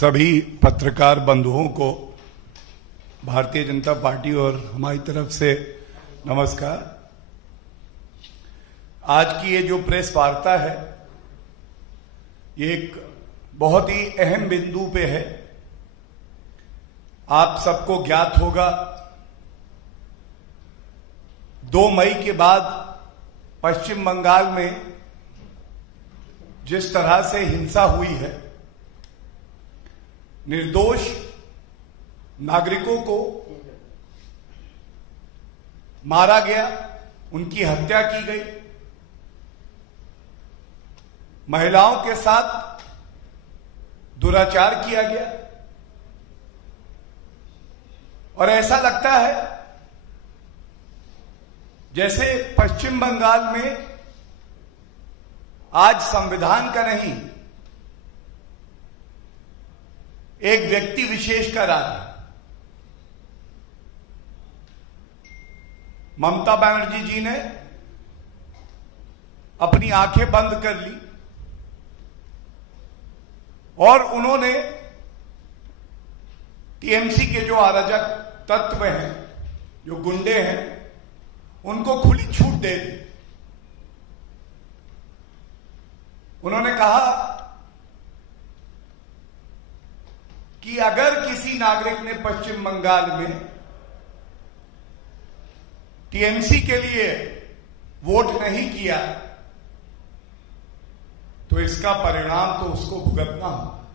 सभी पत्रकार बंधुओं को भारतीय जनता पार्टी और हमारी तरफ से नमस्कार। आज की ये जो प्रेस वार्ता है ये एक बहुत ही अहम बिंदु पे है। आप सबको ज्ञात होगा 2 मई के बाद पश्चिम बंगाल में जिस तरह से हिंसा हुई है, निर्दोष नागरिकों को मारा गया, उनकी हत्या की गई, महिलाओं के साथ दुराचार किया गया और ऐसा लगता है जैसे पश्चिम बंगाल में आज संविधान का नहीं, एक व्यक्ति विशेष का राज है। ममता बनर्जी जी ने अपनी आंखें बंद कर ली और उन्होंने टीएमसी के जो अराजक तत्व हैं, जो गुंडे हैं, उनको खुली छूट दे दी। उन्होंने कहा कि अगर किसी नागरिक ने पश्चिम बंगाल में टीएमसी के लिए वोट नहीं किया तो इसका परिणाम तो उसको भुगतना होगा।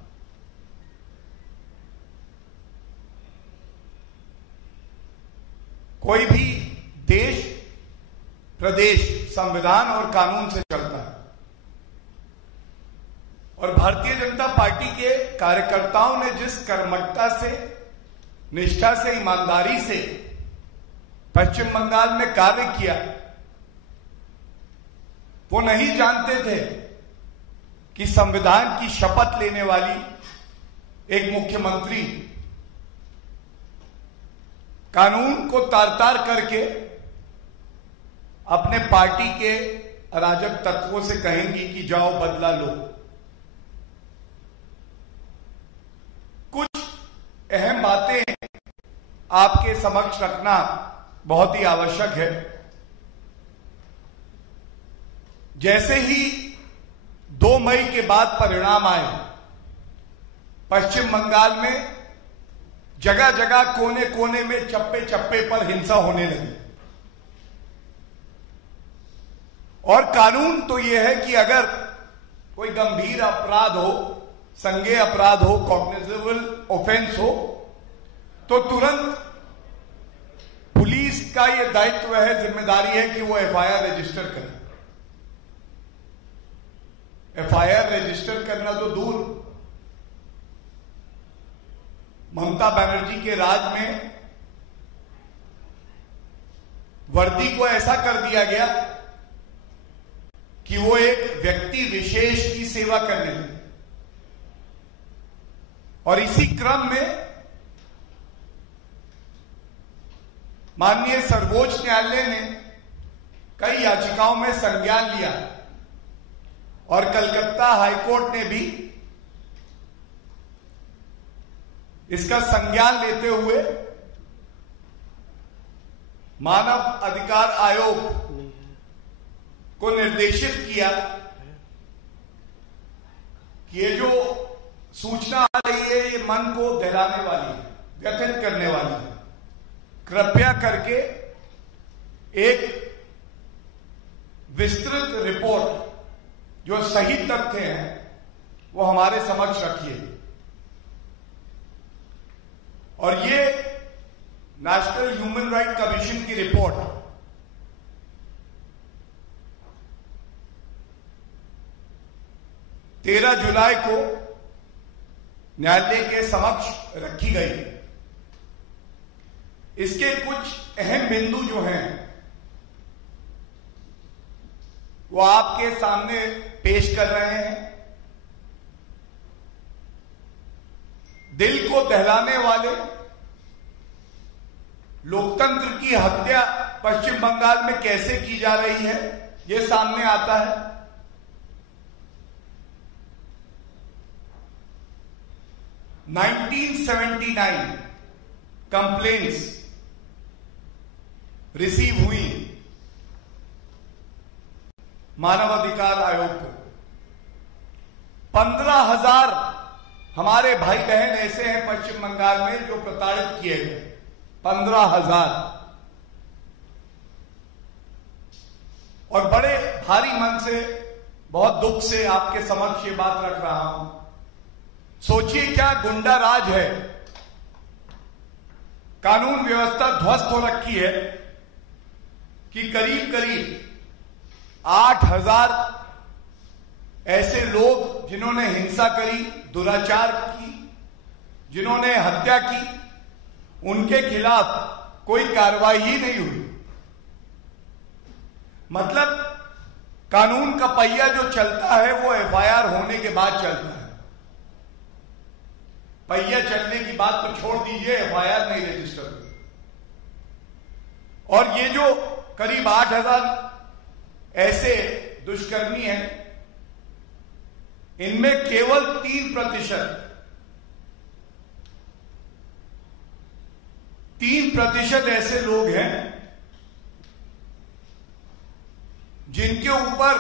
कोई भी देश प्रदेश संविधान और कानून से चलता है और भारतीय जनता पार्टी के कार्यकर्ताओं ने जिस कर्मठता से, निष्ठा से, ईमानदारी से पश्चिम बंगाल में कार्य किया, वो नहीं जानते थे कि संविधान की शपथ लेने वाली एक मुख्यमंत्री कानून को तार-तार करके अपने पार्टी के अराजक तत्वों से कहेंगी कि जाओ बदला लो। कुछ अहम बातें आपके समक्ष रखना बहुत ही आवश्यक है। जैसे ही 2 मई के बाद परिणाम आए, पश्चिम बंगाल में जगह जगह, कोने कोने में, चप्पे चप्पे पर हिंसा होने लगी। और कानून तो यह है कि अगर कोई गंभीर अपराध हो, संज्ञेय अपराध हो, कॉग्निजेबल ऑफेंस हो, तो तुरंत पुलिस का यह दायित्व है, जिम्मेदारी है कि वो एफआईआर रजिस्टर करे। एफआईआर रजिस्टर करना तो दूर, ममता बनर्जी के राज में वर्दी को ऐसा कर दिया गया कि वो एक व्यक्ति विशेष की सेवा करने लगे। और इसी क्रम में माननीय सर्वोच्च न्यायालय ने कई याचिकाओं में संज्ञान लिया और कलकत्ता हाईकोर्ट ने भी इसका संज्ञान लेते हुए मानव अधिकार आयोग को निर्देशित किया कि ये जो सूचना आ रही है ये मन को दहलाने वाली है, व्यथित करने वाली है। कृपया करके एक विस्तृत रिपोर्ट जो सही तथ्य हैं वो हमारे समक्ष रखिए। और ये नेशनल ह्यूमन राइट कमीशन की रिपोर्ट 13 जुलाई को न्यायालय के समक्ष रखी गई। इसके कुछ अहम बिंदु जो हैं वो आपके सामने पेश कर रहे हैं। दिल को दहलाने वाले लोकतंत्र की हत्या पश्चिम बंगाल में कैसे की जा रही है ये सामने आता है। 1979 कंप्लेंट्स रिसीव हुई मानवाधिकार आयोग को। 15,000 हमारे भाई बहन ऐसे हैं पश्चिम बंगाल में जो प्रताड़ित किए गए। 15,000। और बड़े भारी मन से, बहुत दुख से आपके समक्ष ये बात रख रहा हूं। सोचिए क्या गुंडा राज है, कानून व्यवस्था ध्वस्त हो रखी है कि करीब करीब 8,000 ऐसे लोग जिन्होंने हिंसा करी, दुराचार की, जिन्होंने हत्या की, उनके खिलाफ कोई कार्रवाई ही नहीं हुई। मतलब कानून का पहिया जो चलता है वो एफआईआर होने के बाद चलता है। पहिया चलने की बात तो छोड़ दीजिए, एफआईआर नहीं रजिस्टर हुई। और ये जो करीब 8,000 ऐसे दुष्कर्मी हैं, इनमें केवल 3% ऐसे लोग हैं जिनके ऊपर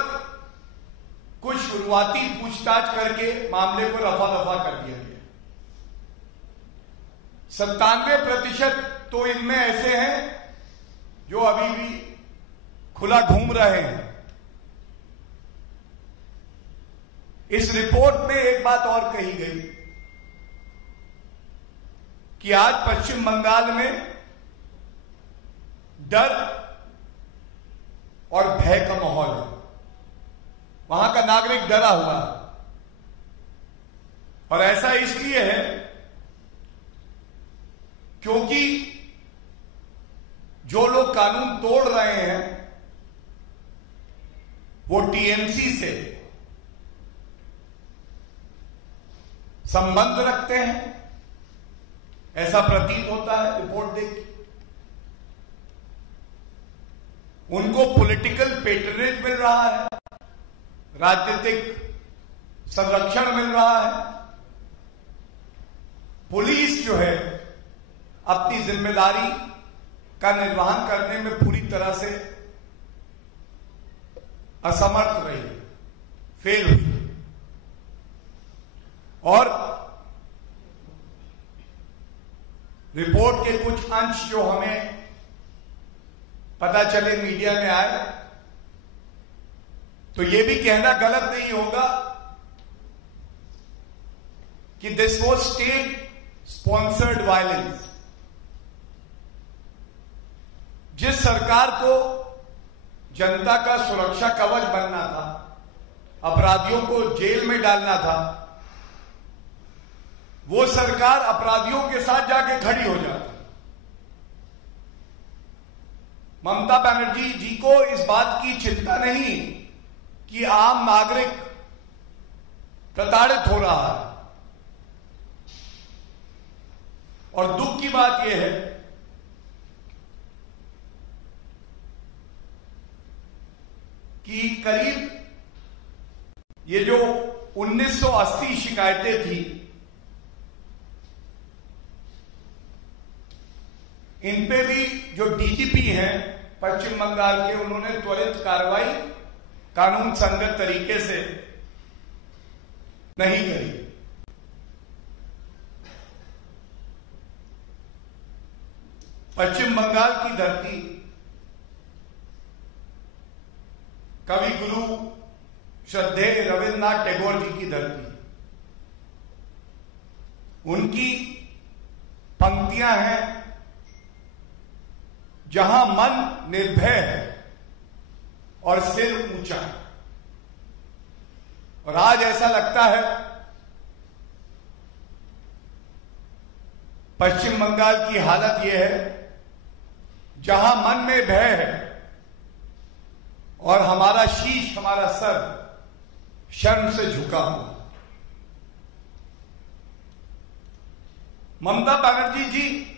कुछ शुरुआती पूछताछ करके मामले को रफा दफा कर दिया गया। 97% तो इनमें ऐसे हैं जो अभी भी खुला घूम रहे हैं। इस रिपोर्ट में एक बात और कही गई कि आज पश्चिम बंगाल में डर और भय का माहौल है। वहां का नागरिक डरा हुआ है। और ऐसा इसलिए है क्योंकि जो लोग कानून तोड़ रहे हैं वो टीएमसी से संबंध रखते हैं, ऐसा प्रतीत होता है रिपोर्ट देख के। उनको पॉलिटिकल पैट्रनेज मिल रहा है, राजनीतिक संरक्षण मिल रहा है। पुलिस जो है अपनी जिम्मेदारी का निर्वहन करने में पूरी तरह से असमर्थ रही, फेल हुई। और रिपोर्ट के कुछ अंश जो हमें पता चले, मीडिया में आए, तो यह भी कहना गलत नहीं होगा कि this was state sponsored violence. जिस सरकार को जनता का सुरक्षा कवच बनना था, अपराधियों को जेल में डालना था, वो सरकार अपराधियों के साथ जाके खड़ी हो जाती। ममता बनर्जी जी को इस बात की चिंता नहीं कि आम नागरिक प्रताड़ित हो रहा है। और दुख की बात यह है कि करीब ये जो 1980 शिकायतें थी, इन पे भी जो डीजीपी हैं पश्चिम बंगाल के, उन्होंने त्वरित कार्रवाई कानून संगत तरीके से नहीं करी। पश्चिम बंगाल की धरती कवि गुरु श्रद्धेय रविन्द्रनाथ टैगोर जी की धरती। उनकी पंक्तियां हैं, जहां मन निर्भय है और सिर ऊंचा है। और आज ऐसा लगता है पश्चिम बंगाल की हालत यह है जहां मन में भय है और हमारा शीश, हमारा सर शर्म से झुका हुआ। ममता बनर्जी जी,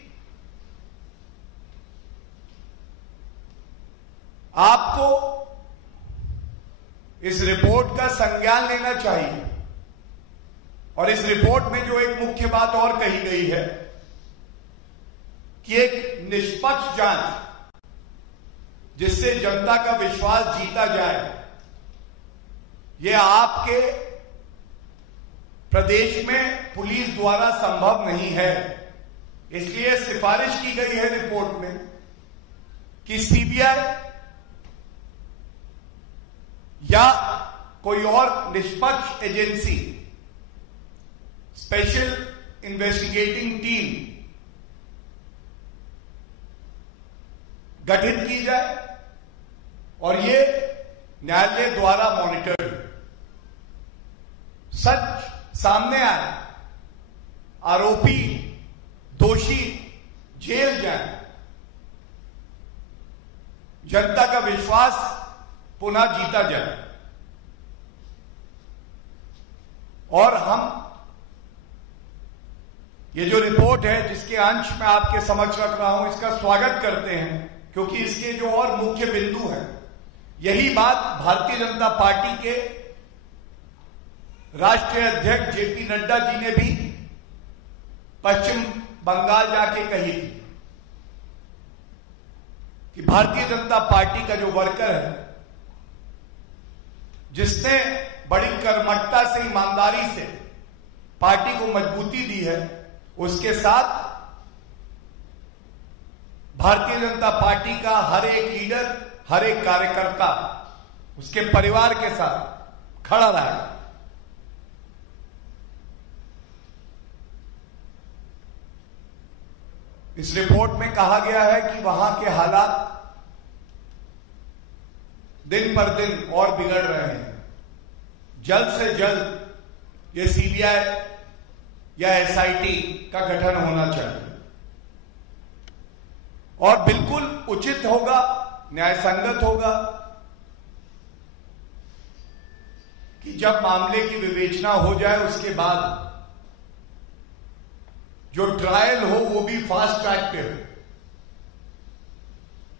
आपको इस रिपोर्ट का संज्ञान लेना चाहिए और इस रिपोर्ट में जो एक मुख्य बात और कही गई है कि एक निष्पक्ष जांच जिससे जनता का विश्वास जीता जाए, यह आपके प्रदेश में पुलिस द्वारा संभव नहीं है। इसलिए सिफारिश की गई है रिपोर्ट में कि सीबीआई या कोई और निष्पक्ष एजेंसी, स्पेशल इन्वेस्टिगेटिंग टीम गठित की जाए और ये न्यायालय द्वारा मॉनिटर्ड, सच सामने आए, आरोपी दोषी जेल जाए, जनता का विश्वास पुनः जीता जाए। और हम ये जो रिपोर्ट है जिसके अंश मैं आपके समक्ष रख रहा हूं, इसका स्वागत करते हैं, क्योंकि इसके जो और मुख्य बिंदु हैं, यही बात भारतीय जनता पार्टी के राष्ट्रीय अध्यक्ष जेपी नड्डा जी ने भी पश्चिम बंगाल जाके कही थी कि भारतीय जनता पार्टी का जो वर्कर है, जिसने बड़ी कर्मठता से, ईमानदारी से पार्टी को मजबूती दी है, उसके साथ भारतीय जनता पार्टी का हर एक लीडर, हर एक कार्यकर्ता उसके परिवार के साथ खड़ा रहा है। इस रिपोर्ट में कहा गया है कि वहां के हालात दिन पर दिन और बिगड़ रहे हैं। जल्द से जल्द ये सीबीआई या एसआईटी का गठन होना चाहिए और बिल्कुल उचित होगा, न्यायसंगत होगा कि जब मामले की विवेचना हो जाए उसके बाद जो ट्रायल हो वो भी फास्ट ट्रैक पे हो।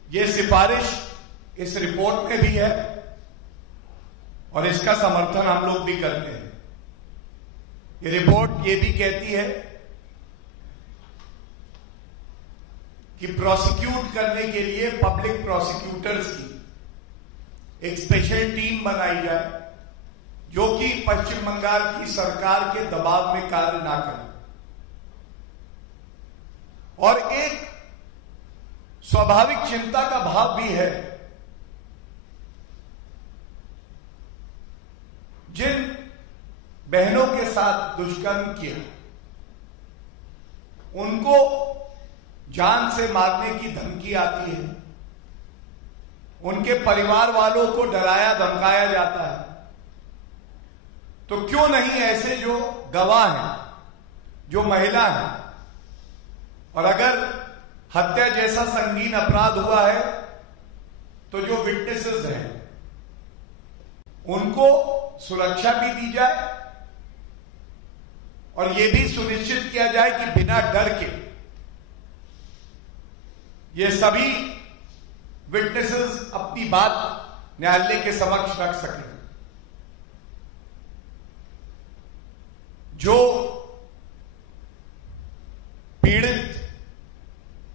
ये सिफारिश इस रिपोर्ट में भी है और इसका समर्थन हम लोग भी करते हैं। ये रिपोर्ट ये भी कहती है कि प्रोसिक्यूट करने के लिए पब्लिक प्रोसिक्यूटर्स की एक स्पेशल टीम बनाई जाए जो कि पश्चिम बंगाल की सरकार के दबाव में कार्य ना करे और एक स्वाभाविक चिंता का भाव भी है। जिन बहनों के साथ दुष्कर्म किया उनको जान से मारने की धमकी आती है, उनके परिवार वालों को डराया धमकाया जाता है, तो क्यों नहीं ऐसे जो गवाह हैं, जो महिला हैं, और अगर हत्या जैसा संगीन अपराध हुआ है तो जो विटनेसेस हैं उनको सुरक्षा भी दी जाए और यह भी सुनिश्चित किया जाए कि बिना डर के ये सभी विटनेसेस अपनी बात न्यायालय के समक्ष रख सकें। जो पीड़ित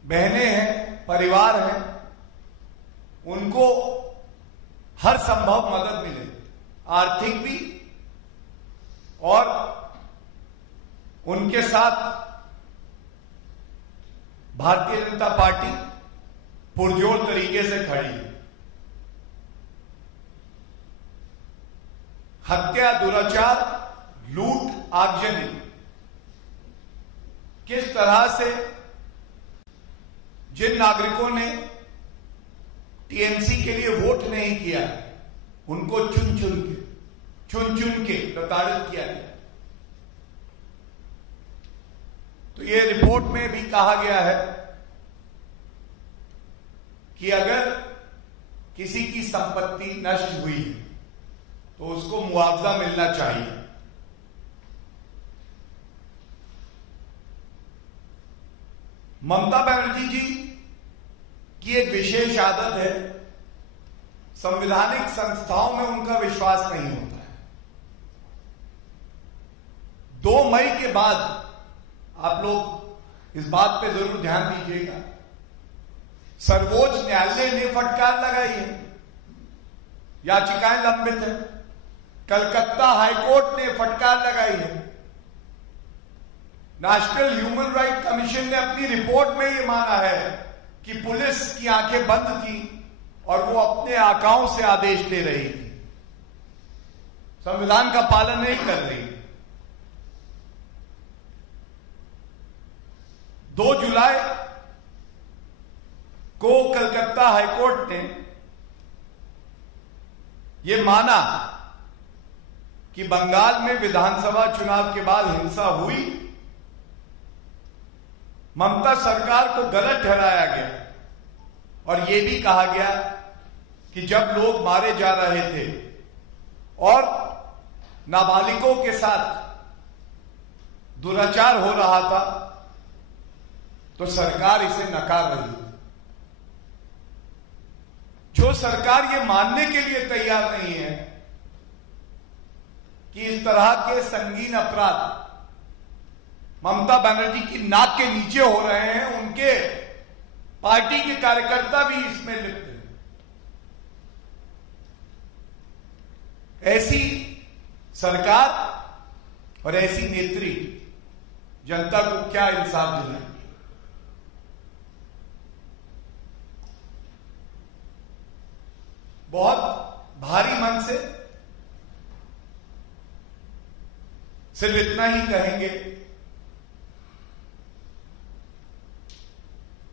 बहनें हैं, परिवार हैं, उनको हर संभव मदद मिले, आर्थिक भी, और उनके साथ भारतीय जनता पार्टी पुरजोर तरीके से खड़ी है। हत्या, दुराचार, लूट, आगजनी किस तरह से जिन नागरिकों ने टीएमसी के लिए वोट नहीं किया उनको चुन चुन के प्रताड़ित किया गया। तो ये रिपोर्ट में भी कहा गया है कि अगर किसी की संपत्ति नष्ट हुई है तो उसको मुआवजा मिलना चाहिए। ममता बनर्जी जी की एक विशेष आदत है, संवैधानिक संस्थाओं में उनका विश्वास नहीं होता है। 2 2 मई के बाद आप लोग इस बात पे जरूर ध्यान दीजिएगा, सर्वोच्च न्यायालय ने फटकार लगाई है, याचिकाएं लंबित है। कलकत्ता हाईकोर्ट ने फटकार लगाई है। नेशनल ह्यूमन राइट कमीशन ने अपनी रिपोर्ट में यह माना है कि पुलिस की आंखें बंद थी और वो अपने आकाओं से आदेश दे रही थी, संविधान का पालन नहीं कर रही। 2 जुलाई को कलकत्ता हाईकोर्ट ने यह माना कि बंगाल में विधानसभा चुनाव के बाद हिंसा हुई, ममता सरकार को गलत ठहराया गया और यह भी कहा गया कि जब लोग मारे जा रहे थे और नाबालिगों के साथ दुराचार हो रहा था तो सरकार इसे नकार रही थी। जो सरकार ये मानने के लिए तैयार नहीं है कि इस तरह के संगीन अपराध ममता बनर्जी की नाक के नीचे हो रहे हैं, उनके पार्टी के कार्यकर्ता भी इसमें लिप्त हैं। ऐसी सरकार और ऐसी नेत्री जनता को क्या इंसाफ दिलाएंगे? बहुत भारी मन से सिर्फ इतना ही कहेंगे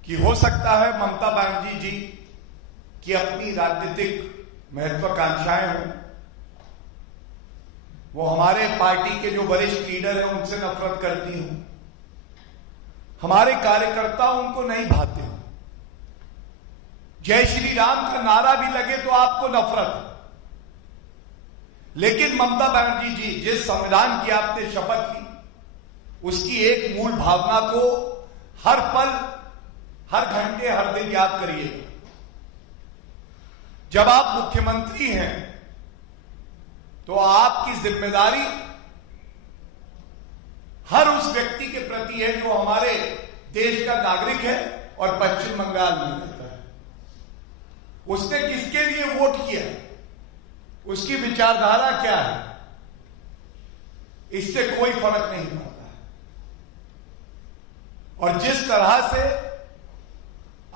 कि हो सकता है ममता बनर्जी जी की अपनी राजनीतिक महत्वाकांक्षाएं हों, वो हमारे पार्टी के जो वरिष्ठ लीडर हैं उनसे नफरत करती हूं, हमारे कार्यकर्ता उनको नहीं भाते हो, जय श्री राम का नारा भी लगे तो आपको नफरत है। लेकिन ममता बनर्जी जी, जिस संविधान की आपने शपथ ली, उसकी एक मूल भावना को हर पल, हर घंटे, हर दिन याद करिएगा। जब आप मुख्यमंत्री हैं तो आपकी जिम्मेदारी हर उस व्यक्ति के प्रति है जो हमारे देश का नागरिक है और पश्चिम बंगाल में रहता है। उसने किसके लिए वोट किया, उसकी विचारधारा क्या है, इससे कोई फर्क नहीं पड़ता है। और जिस तरह से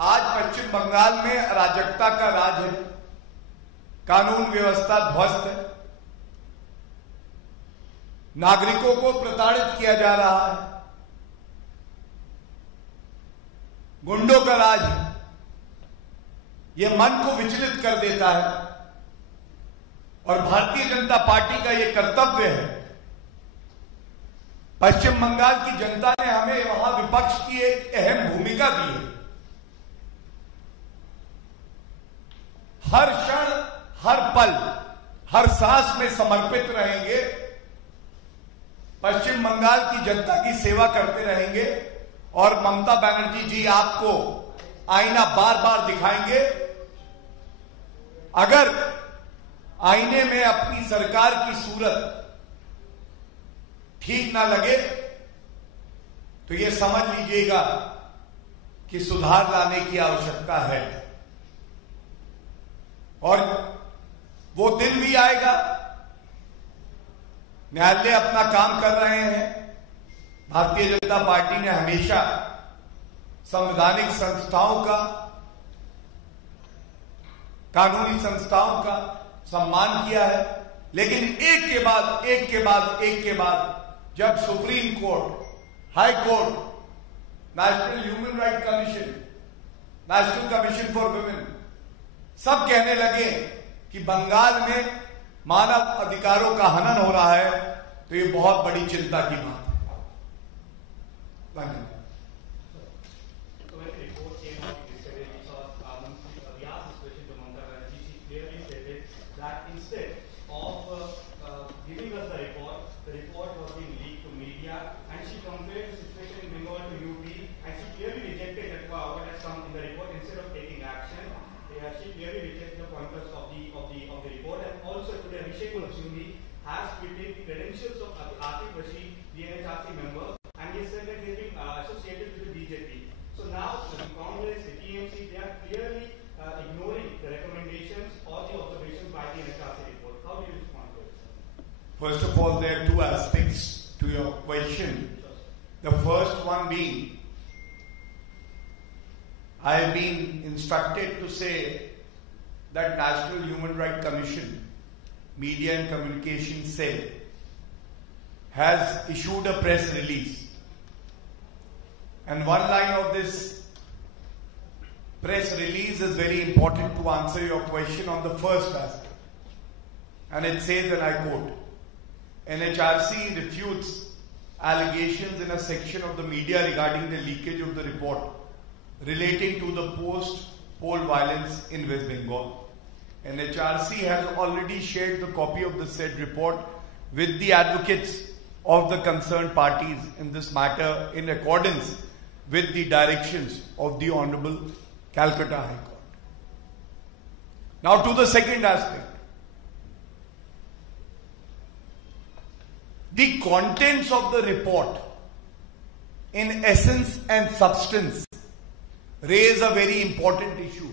आज पश्चिम बंगाल में अराजकता का राज है, कानून व्यवस्था ध्वस्त है, नागरिकों को प्रताड़ित किया जा रहा है, गुंडों का राज है, यह मन को विचलित कर देता है। और भारतीय जनता पार्टी का यह कर्तव्य है, पश्चिम बंगाल की जनता ने हमें वहां विपक्ष की एक अहम भूमिका दी है। हर क्षण, हर पल, हर सांस में समर्पित रहेंगे, पश्चिम बंगाल की जनता की सेवा करते रहेंगे और ममता बनर्जी जी आपको आईना बार बार दिखाएंगे। अगर आईने में अपनी सरकार की सूरत ठीक ना लगे तो यह समझ लीजिएगा कि सुधार लाने की आवश्यकता है। और वो दिन भी आएगा, न्यायालय अपना काम कर रहे हैं। भारतीय जनता पार्टी ने हमेशा संवैधानिक संस्थाओं का, कानूनी संस्थाओं का सम्मान किया है, लेकिन एक के बाद एक के बाद एक के बाद जब supreme court, high court, national human right commission, national commission for women सब कहने लगे कि बंगाल में मानव अधिकारों का हनन हो रहा है, तो ये बहुत बड़ी चिंता की बात है। धन्यवाद। Has created credentials of Atif Rashid, First of all, there are two aspects to your question. The first one being, I have been instructed to say that National Human Rights Commission, Media and Communication Cell, has issued a press release. And one line of this press release is very important to answer your question on the first aspect. And it says, and I quote, NHRC refutes allegations in a section of the media regarding the leakage of the report relating to the post-poll violence in West Bengal. NHRC has already shared the copy of the said report with the advocates of the concerned parties in this matter in accordance with the directions of the Honorable Calcutta High Court. Now to the second aspect. The contents of the report in essence and substance raise a very important issue.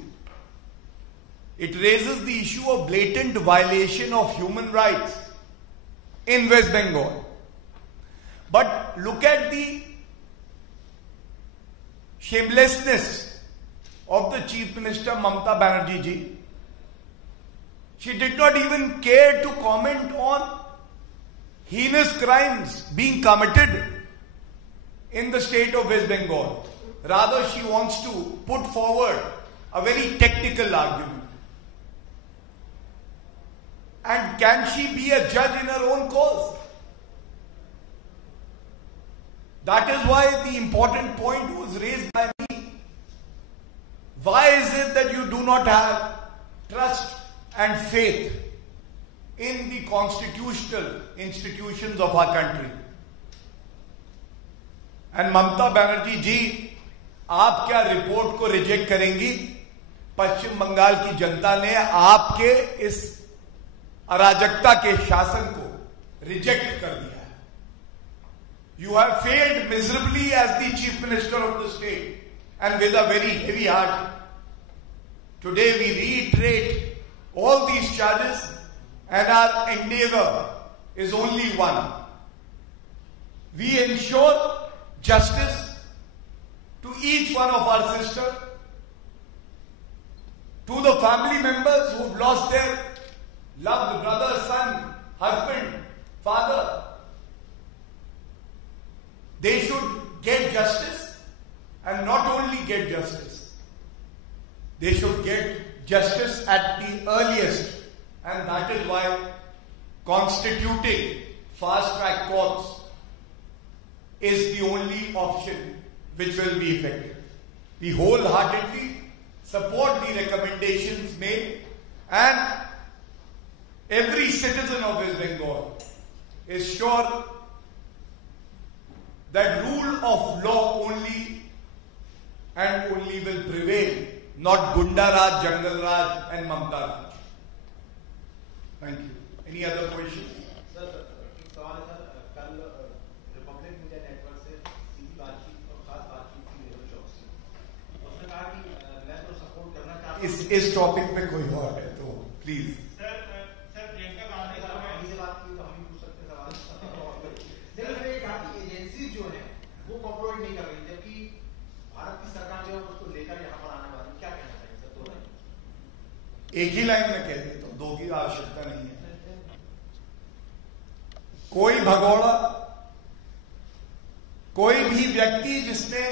It raises the issue of blatant violation of human rights in West Bengal. But look at the shamelessness of the Chief Minister Mamata Banerjee ji. She did not even care to comment on heinous crimes being committed in the state of West Bengal. Rather, she wants to put forward a very technical argument. And can she be a judge in her own cause? That is why the important point was raised by me. Why is it that you do not have trust and faith in the constitutional institutions of our country? And Mamata Banerjee ji, आप क्या report को reject करेंगी? पश्चिम बंगाल की जनता ने आपके इस अराजकता के शासन को रिजेक्ट कर दिया है. You have failed miserably as the Chief Minister of the state, and with a very heavy heart. Today we reiterate all these charges, and our endeavor is only one. We ensure justice to each one of our sisters, to the family members who've lost their loved brother, son, husband, father. They should get justice, and not only get justice, they should get justice at the earliest, and that is why constituting fast-track courts is the only option which will be effective. We wholeheartedly support the recommendations made, and every citizen of West Bengal is sure that rule of law only and only will prevail, not Gunda Raj, Jungle Raj and Mamata Raj. Thank you. Any other questions? Sir, एक सवाल है sir, कल Republic media network से सीधी बातचीत और खास बातचीत की मेहुल चौकसी, उसने कहा कि मैं तो सपोर्ट करना चाहता हूं. इस टॉपिक पे कोई और है तो प्लीज. सर प्रियंका गांधी साहब से बात की तो हम भी पूछ सकते सवाल. सर मैंने कहा कि एजेंसी जो है वो कॉपरेट नहीं कर रही, जबकि भारत की सरकार जो है उसको लेकर यहाँ पर आने वाली. क्या कहना चाहिए सर? दो लाइन, एक ही लाइन में कह देता हूं, दो की आवश्यकता नहीं है. कोई भगोड़ा, कोई भी व्यक्ति जिसने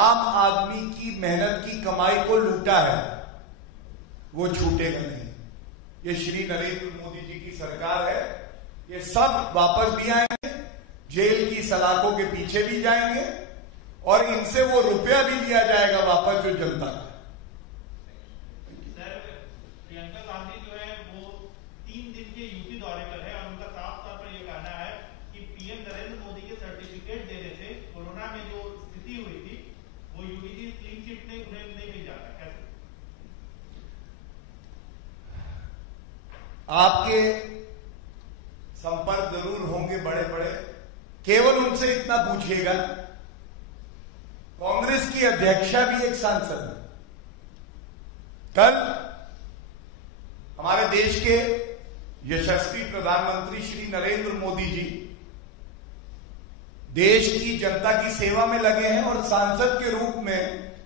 आम आदमी की मेहनत की कमाई को लूटा है वो छूटेगा नहीं. ये श्री नरेंद्र मोदी जी की सरकार है. ये सब वापस भी आएंगे, जेल की सलाखों के पीछे भी जाएंगे, और इनसे वो रुपया भी लिया जाएगा वापस जो जनता का. सर प्रियंका गांधी जो है वो 3 दिन के यूपी दौरे पर है, और उनका साफ तौर पर यह कहना है कि पीएम नरेंद्र मोदी के सर्टिफिकेट देने से कोरोना में जो स्थिति हुई थी वो यूपी की क्लीन चिट ने उन्हें नहीं मिल जाता. कैसे? आपके संपर्क जरूर होंगे बड़े बड़े, केवल उनसे इतना पूछिएगा. कांग्रेस की अध्यक्षा भी एक सांसद है. कल हमारे देश के यशस्वी प्रधानमंत्री श्री नरेंद्र मोदी जी देश की जनता की सेवा में लगे हैं और सांसद के रूप में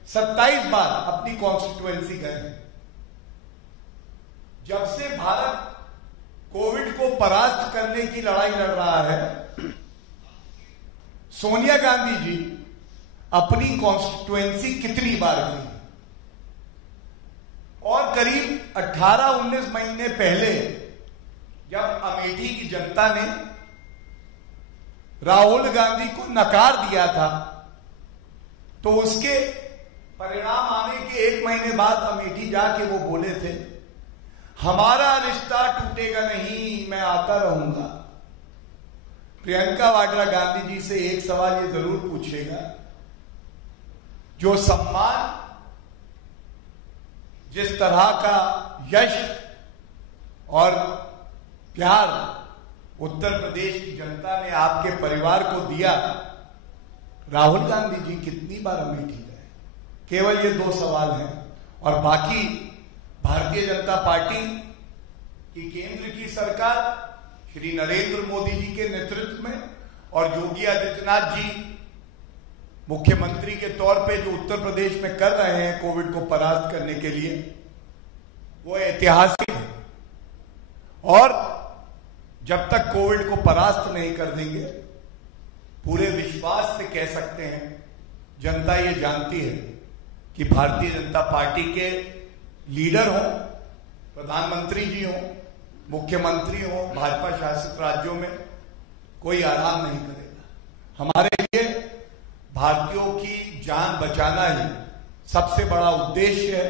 27 बार अपनी कॉन्स्टिट्यूएंसी गए हैं। जब से भारत कोविड को परास्त करने की लड़ाई लड़ रहा है, सोनिया गांधी जी अपनी कॉन्स्टिट्यूएंसी कितनी बार गई, और करीब 18-19 महीने पहले जब अमेठी की जनता ने राहुल गांधी को नकार दिया था, तो उसके परिणाम आने के 1 महीने बाद अमेठी जाके वो बोले थे, हमारा रिश्ता टूटेगा नहीं, मैं आता रहूंगा। प्रियंका वाड्रा गांधी जी से एक सवाल ये जरूर पूछेगा, जो सम्मान, जिस तरह का यश और प्यार उत्तर प्रदेश की जनता ने आपके परिवार को दिया, राहुल गांधी जी कितनी बार अमेठी गए? केवल ये 2 सवाल हैं। और बाकी भारतीय जनता पार्टी की केंद्र की सरकार श्री नरेंद्र मोदी जी के नेतृत्व में और योगी आदित्यनाथ जी मुख्यमंत्री के तौर पे जो उत्तर प्रदेश में कर रहे हैं कोविड को परास्त करने के लिए, वो ऐतिहासिक है। और जब तक कोविड को परास्त नहीं कर देंगे, पूरे विश्वास से कह सकते हैं, जनता ये जानती है कि भारतीय जनता पार्टी के लीडर हो, प्रधानमंत्री जी हो, मुख्यमंत्री हो, भाजपा शासित राज्यों में कोई आराम नहीं करेगा। हमारे लिए भारतीयों की जान बचाना ही सबसे बड़ा उद्देश्य है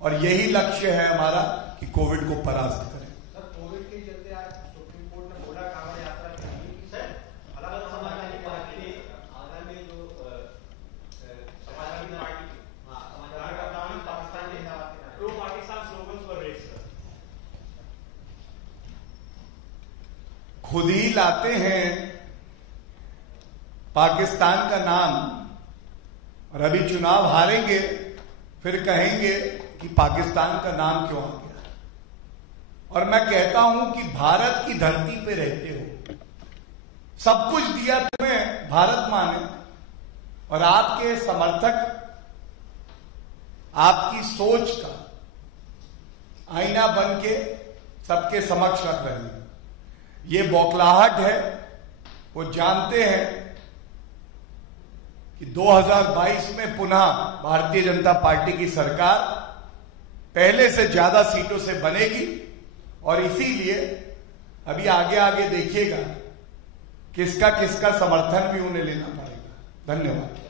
और यही लक्ष्य है हमारा कि कोविड को परास्त करें। सर, कोविड के चलते आज सुप्रीम कोर्ट ने बोला कांवड़ यात्रा करने की, सर अलग-अलग समाजवादी पार्टी आगामी जो समाजवादी पार्टी पाकिस्तान के प्रो पाकिस्तान स्लोगन्स वर रेज्ड, खुद ही लाते हैं पाकिस्तान का नाम, और अभी चुनाव हारेंगे फिर कहेंगे कि पाकिस्तान का नाम क्यों आ गया। और मैं कहता हूं कि भारत की धरती पे रहते हो, सब कुछ दिया तुम्हें भारत माँ ने, और आपके समर्थक आपकी सोच का आईना बन के सबके समक्ष रख रहे हैं। ये बौखलाहट है। वो जानते हैं कि 2022 में पुनः भारतीय जनता पार्टी की सरकार पहले से ज्यादा सीटों से बनेगी, और इसीलिए अभी आगे आगे देखिएगा किसका किसका समर्थन भी उन्हें लेना पड़ेगा। धन्यवाद।